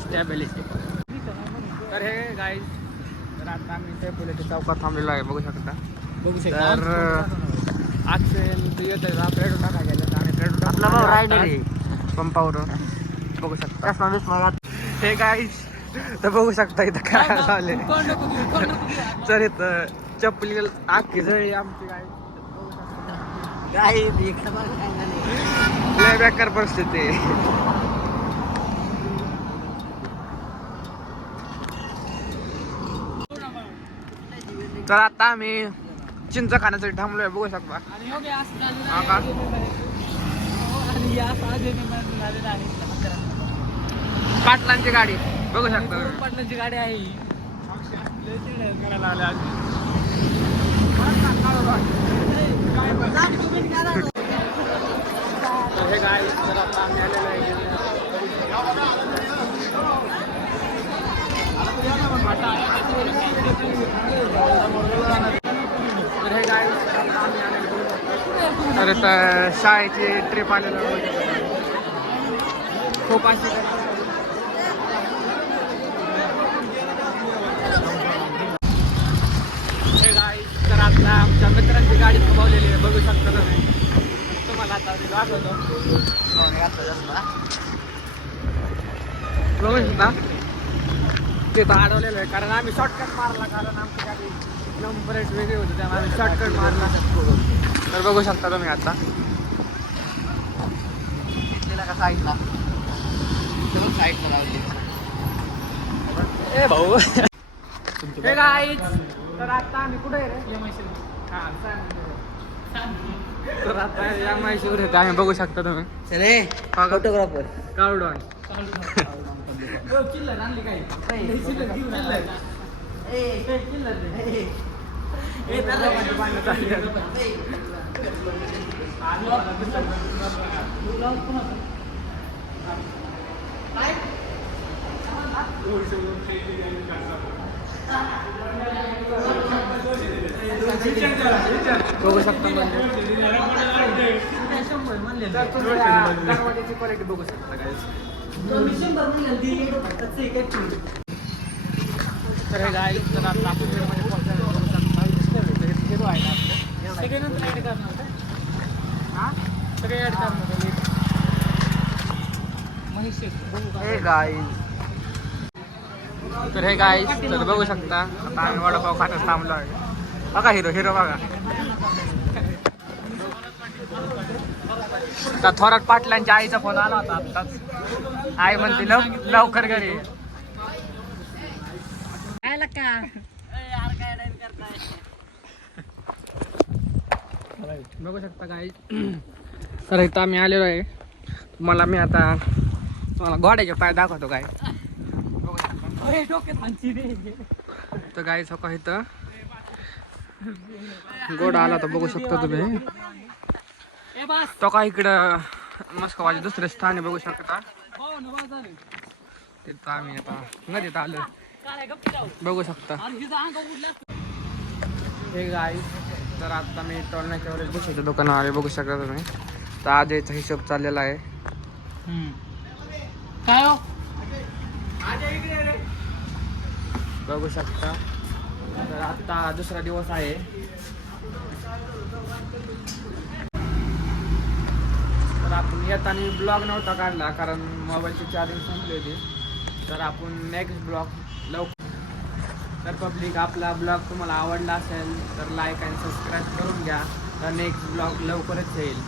Stability. तर हे guys, तर आता आम्ही ते पुण्याच्या चौकात थांबलेलो आहे, बघू शकता. तर अक्षय येत आहे पेट्रोल टाका गेलं आणि पेट्रोल पंपावर बघू शकता. हे गाईज, तर बघू शकता इथं काय झाले. तर इथं चपली आखी जळली आमची गाय. लय बेकार परिस्थिती. तर आता आम्ही चिंच खाण्यासाठी थांबलोय, बघू शकता. पाटलांची गाडी बघू शकता. पाटलांची गाडी आहे. हे गाडी तर आता आम्ही आलेलो आहे. तर इथं शाळेची ट्रिप आलेलं खूप अशी. हे गाडी तर आता आमच्या मित्रांची गाडी थांबवलेली आहे, बघू शकता तुम्ही. तुम्हाला आता दाखवतो, बघू शकता. तिथं अडवलेलं आहे कारण आम्ही शॉर्टकट मारला, कारण आमची गाडी नंबर प्लेट वेगळी होती त्यामुळे आम्ही शॉर्टकट मारला. तर बघू शकता तुम्ही आता का साईडला ए भाऊ. हे गाईज, तर आता आम्ही कुठे रे? तर आता या माहितीवर येतो आम्ही, बघू शकता तुम्ही. फोटोग्राफर कावडॉन चिल्लर आणली काही. बघू शकता दरवाजाची क्वालिटी बघू शकता काय. तर हे गाय तर आता आपण मध्ये पोहोचायला बघू शकता. हिरो आहे ना सगळे नंतर ॲड करणार. हां सगळे ॲड करणार. हे गाय तर हे गाय तर बघू शकता. आता आम्ही वडापाव खाण्यास थांबलो आहे. बघा हिरो हिरो बघा. आता थोरात पाटलांच्या आईचा फोन आला होता आत्ताच. आई म्हणते लवकर घरी. बघू शकता काय. तर इथं आम्ही आलेलो आहे. तुम्हाला मी आता घोड्याचे पाय दाखवतो काय. तर गाई सकाळ इथं घोडा आला तर बघू शकता तुम्ही. तो का इकडं मस्कोवाचे दुसरे स्थान बघू शकता. तिथं आम्ही आता नदीत आलो बघू शकता. हे गाई तर आता मी टोलण्याच्या वेळेस बसायच्या दुकानावर आले, बघू शकता तुम्ही. तर आज याचा हिशोब चाललेला आहे. काय बघू शकता. तर आता दुसरा दिवस आहे. तर आपण येताना ब्लॉग नव्हता काढला कारण मोबाईलची चार्जिंग संपली होती. तर आपण नेक्स्ट ब्लॉग लवकर. तर पब्लिक आपला ब्लॉग तुम्हाला आवडला असेल तर लाईक आणि सबस्क्राईब करून घ्या. तर नेक्स्ट ब्लॉग लवकरच येईल.